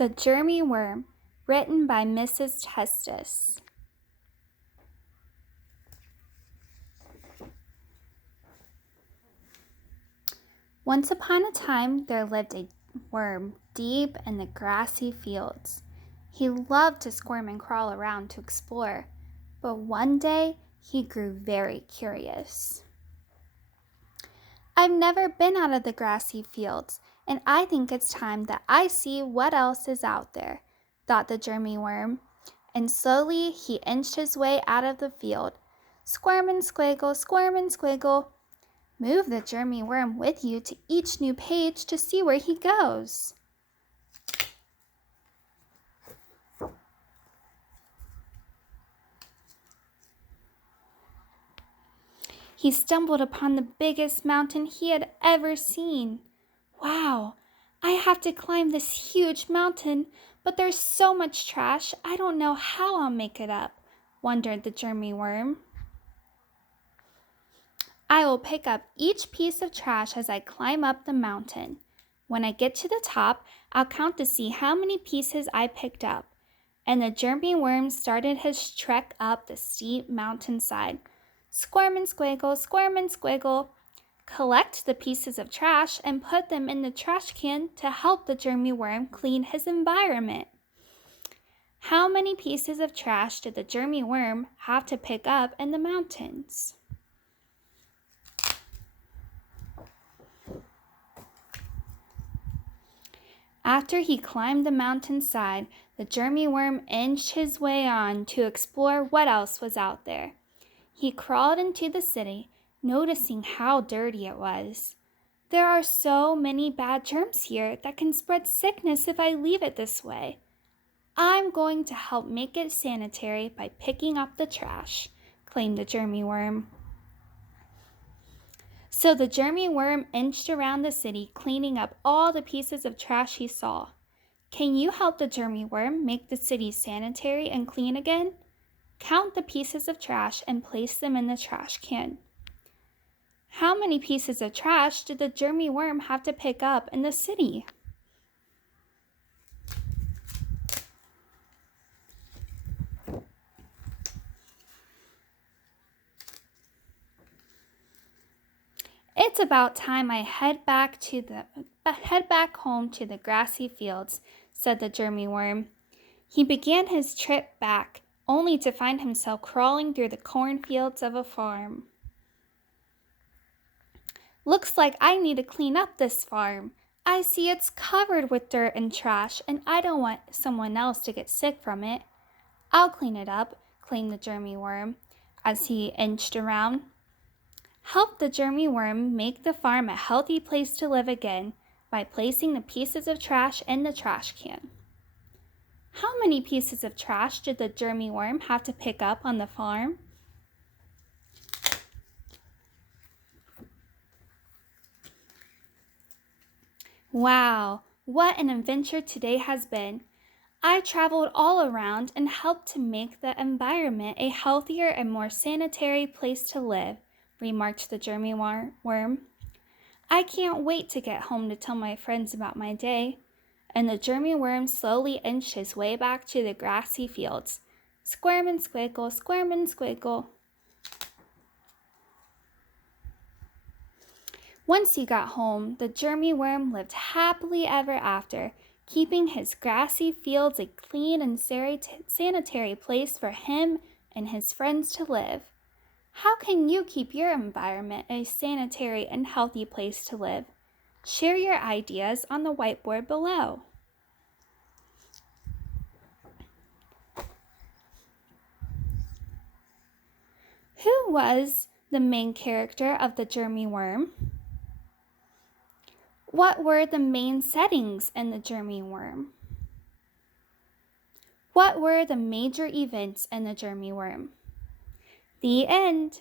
The Germy Worm, written by Mrs. Testis. Once upon a time, there lived a worm deep in the grassy fields. He loved to squirm and crawl around to explore, but one day he grew very curious. I've never been out of the grassy fields, and I think it's time that I see what else is out there, thought the Germy worm, and slowly he inched his way out of the field. Squirm and squiggle, squirm and squiggle. Move the Germy worm with you to each new page to see where he goes. He stumbled upon the biggest mountain he had ever seen. Wow, I have to climb this huge mountain, but there's so much trash, I don't know how I'll make it up, wondered the Germy worm. I will pick up each piece of trash as I climb up the mountain. When I get to the top, I'll count to see how many pieces I picked up. And the Germy worm started his trek up the steep mountainside. Squirm and squiggle, squirm and squiggle. Collect the pieces of trash and put them in the trash can to help the Germy worm clean his environment. How many pieces of trash did the Germy worm have to pick up in the mountains? After he climbed the mountainside, the Germy worm inched his way on to explore what else was out there. He crawled into the city, noticing how dirty it was. There are so many bad germs here that can spread sickness if I leave it this way. I'm going to help make it sanitary by picking up the trash, claimed the Germy worm. So the Germy worm inched around the city, cleaning up all the pieces of trash he saw. Can you help the Germy worm make the city sanitary and clean again? Count the pieces of trash and place them in the trash can. How many pieces of trash did the Germy worm have to pick up in the city? It's about time I head back home to the grassy fields, said the Germy worm. He began his trip back, only to find himself crawling through the cornfields of a farm. Looks like I need to clean up this farm. I see it's covered with dirt and trash, and I don't want someone else to get sick from it. I'll clean it up, claimed the Germy worm, as he inched around. Help the Germy worm make the farm a healthy place to live again by placing the pieces of trash in the trash can. How many pieces of trash did the Germy worm have to pick up on the farm? Wow, what an adventure today has been. I traveled all around and helped to make the environment a healthier and more sanitary place to live, remarked the Germy worm. I can't wait to get home to tell my friends about my day. And the Germy worm slowly inched his way back to the grassy fields. Squirm and squiggle, squirm and squiggle. Once he got home, the Germy worm lived happily ever after, keeping his grassy fields a clean and sanitary place for him and his friends to live. How can you keep your environment a sanitary and healthy place to live? Share your ideas on the whiteboard below. Who was the main character of the Germy worm? What were the main settings in the Germy worm? What were the major events in the Germy worm? The end.